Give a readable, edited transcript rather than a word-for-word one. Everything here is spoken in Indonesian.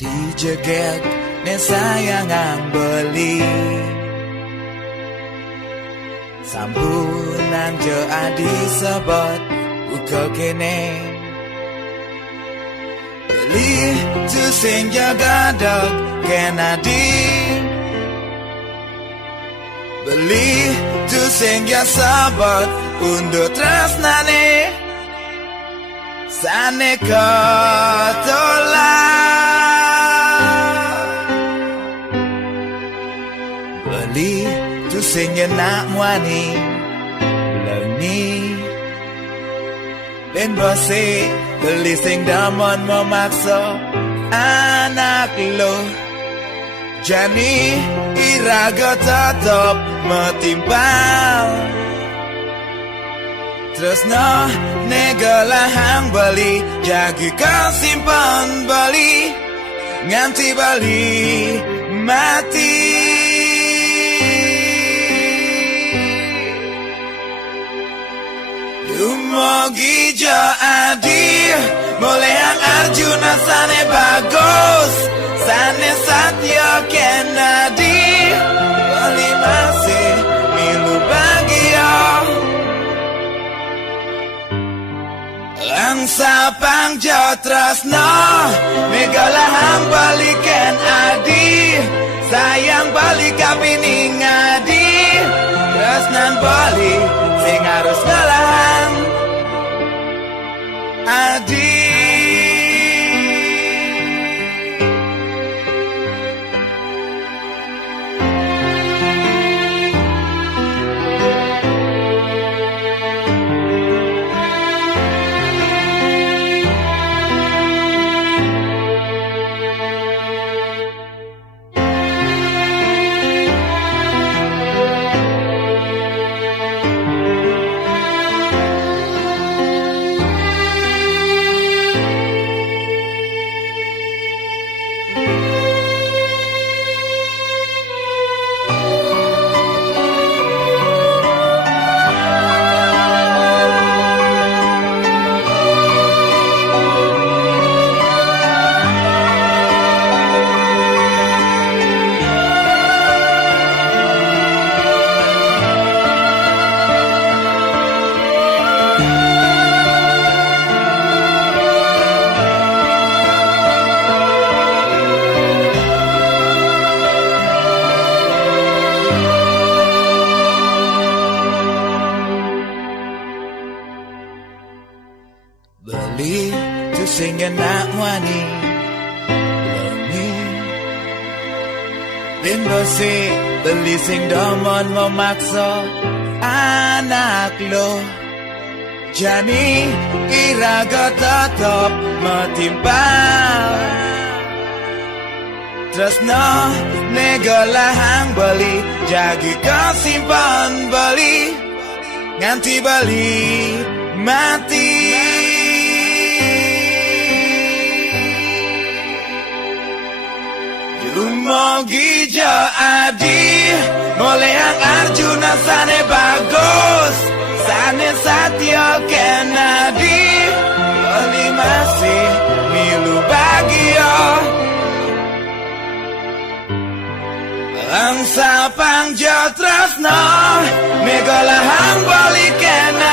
Dijeget ne sayangang beli sambunan je adi sebot uga kene beli tu sing jaga dog kenadi beli tu sing ya sabot undur tresnane sane beli tu sing nak muani lengi ben bose beli sing damon memaksa anak lo jani iraga tetap metimpal tresno negalahang beli jagi kasimpan beli nganti bali mati Dumogi jo adi mulai ang Arjuna sane bagus sane Satya Kennedy bali masih milu bagia Langsa pangjo tresno megalahang baliken adi sayang balik kapining adi tresnan bali sing harus ngalahang adi beli tu sing nak wani lengi ben bose beli sing domon memaksa anak lo jani iraga tetap metimpal tresno negalahang beli jagi kasimpan beli nganti bali mati Dumogi jo adi mulai ang Arjuna sane bagus sane Satya Kennedy bali masih milu bagia Langsa pangjo tresno megalahang baliken